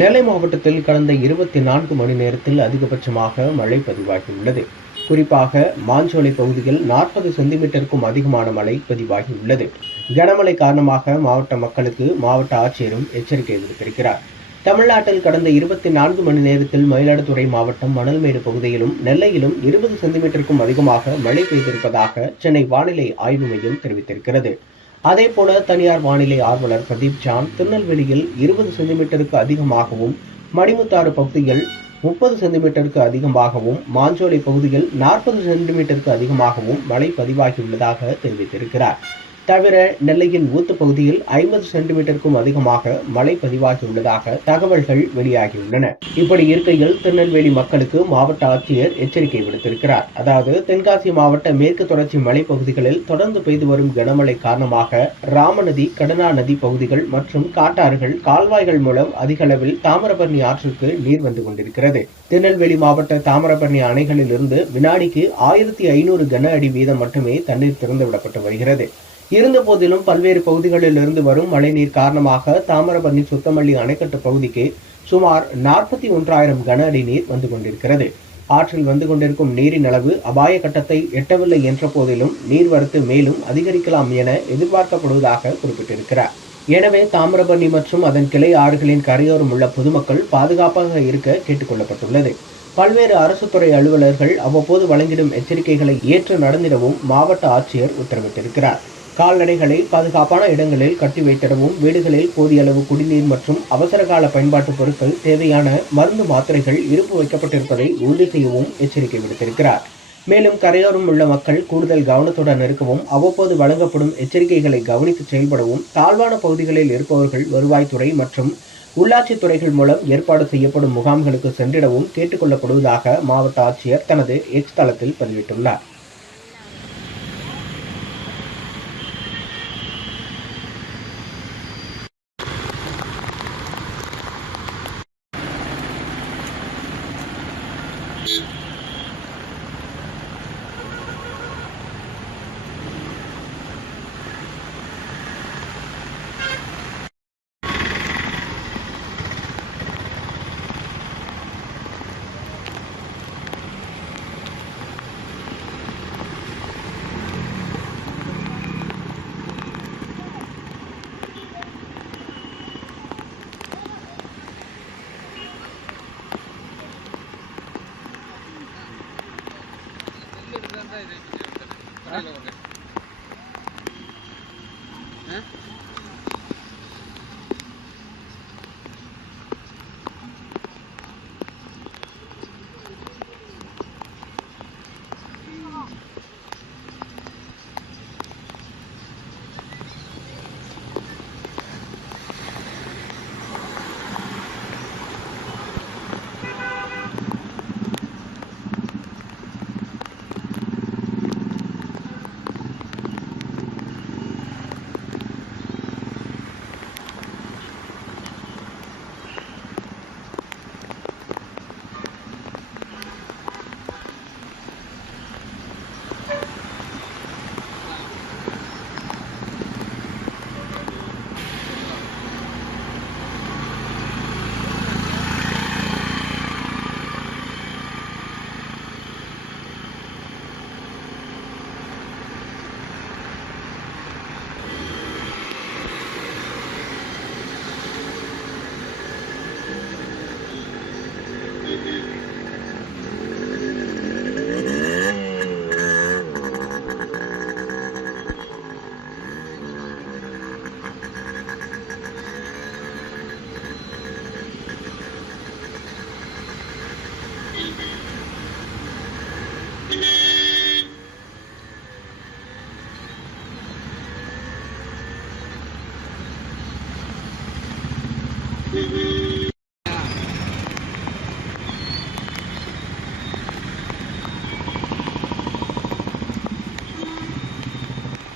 நெல்லை மாவட்டத்தில் கடந்த 24 மணி நேரத்தில் அதிகபட்சமாக மழை பதிவாகியுள்ளது. குறிப்பாக மாஞ்சோலை பகுதியில் 40 சென்டிமீட்டருக்கும் அதிகமான மழை பதிவாகியுள்ளது. கனமழை காரணமாக மாவட்ட மக்களுக்கு மாவட்ட ஆட்சியரும் எச்சரிக்கை விடுத்திருக்கிறார். தமிழ்நாட்டில் கடந்த 24 மணி நேரத்தில் மயிலாடுதுறை மாவட்டம் மணல்மேடு பகுதியிலும் நெல்லையிலும் 20 சென்டிமீட்டருக்கும் அதிகமாக மழை பெய்திருப்பதாக சென்னை வானிலை ஆய்வு மையம் தெரிவித்திருக்கிறது. அதேபோல தனியார் வானிலை ஆர்வலர் பிரதீப் ஜான் திருநெல்வேலியில் 20 சென்டிமீட்டருக்கு அதிகமாகவும், மணிமுத்தாறு பகுதியில் 30 சென்டிமீட்டருக்கு அதிகமாகவும், மாஞ்சோலை பகுதியில் 40 சென்டிமீட்டருக்கு அதிகமாகவும் மழை பதிவாகியுள்ளதாக தெரிவித்திருக்கிறார். தவிர நெல்லையின் ஊத்து பகுதியில் 50 சென்டிமீட்டருக்கும் அதிகமாக மழை பதிவாகியுள்ளதாக தகவல்கள் வெளியாகியுள்ளன. இப்படி இருக்கையில் திருநெல்வேலி மக்களுக்கு மாவட்ட ஆட்சியர் எச்சரிக்கை விடுத்திருக்கிறார். அதாவது தென்காசி மாவட்ட மேற்கு தொடர்ச்சி மலைப்பகுதிகளில் தொடர்ந்து பெய்து வரும் கனமழை காரணமாக ராமநதி, கடனா நதி பகுதிகள் மற்றும் காட்டாறுகள், கால்வாய்கள் மூலம் அதிக அளவில் தாமிரபரணி ஆற்றுக்கு நீர் வந்து கொண்டிருக்கிறது. திருநெல்வேலி மாவட்ட தாமிரபரணி அணைகளில் இருந்து வினாடிக்கு 1500 கன அடி வீதம் மட்டுமே தண்ணீர் திறந்துவிடப்பட்டு வருகிறது. இருந்த போதிலும் பல்வேறு பகுதிகளில் இருந்து வரும் மழைநீர் காரணமாக தாமிரபரணி சுத்தமல்லி அணைக்கட்டு பகுதிக்கு சுமார் 41,000 கன அடி நீர் வந்து கொண்டிருக்கிறது. ஆற்றில் வந்து கொண்டிருக்கும் நீரின் அளவு அபாய கட்டத்தை எட்டவில்லை என்ற போதிலும் நீர்வரத்து மேலும் அதிகரிக்கலாம் என எதிர்பார்க்கப்படுவதாக குறிப்பிட்டிருக்கிறார். எனவே தாமிரபரணி மற்றும் அதன் கிளை ஆறுகளின் கரையோரம் உள்ள பொதுமக்கள் பாதுகாப்பாக இருக்க கேட்டுக் கொள்ளப்பட்டுள்ளது. பல்வேறு அரசு துறை அலுவலர்கள் அவ்வப்போது வழங்கிடும் எச்சரிக்கைகளை ஏற்று நடந்திடவும் மாவட்ட ஆட்சியர் உத்தரவிட்டிருக்கிறார். கால்நடைகளை பாதுகாப்பான இடங்களில் கட்டி வைத்திடவும், வீடுகளில் போதிய அளவு குடிநீர் மற்றும் அவசரகால பயன்பாட்டு பொருட்கள், தேவையான மருந்து மாத்திரைகள் இருப்பு வைக்கப்பட்டிருப்பதை உறுதி செய்யவும் எச்சரிக்கை விடுத்திருக்கிறார். மேலும் கரையோரம் உள்ள மக்கள் கூடுதல் கவனத்துடன் இருக்கவும், அவ்வப்போது வழங்கப்படும் எச்சரிக்கைகளை கவனித்து செயல்படவும், தாழ்வான பகுதிகளில் இருப்பவர்கள் வருவாய்த்துறை மற்றும் உள்ளாட்சி துறைகள் மூலம் ஏற்பாடு செய்யப்படும் முகாம்களுக்கு சென்றிடவும் கேட்டுக் கொள்ளப்படுவதாக மாவட்ட ஆட்சியர் தனது எக்ஸ் தளத்தில் பதிவிட்டுள்ளார். Mm-hmm.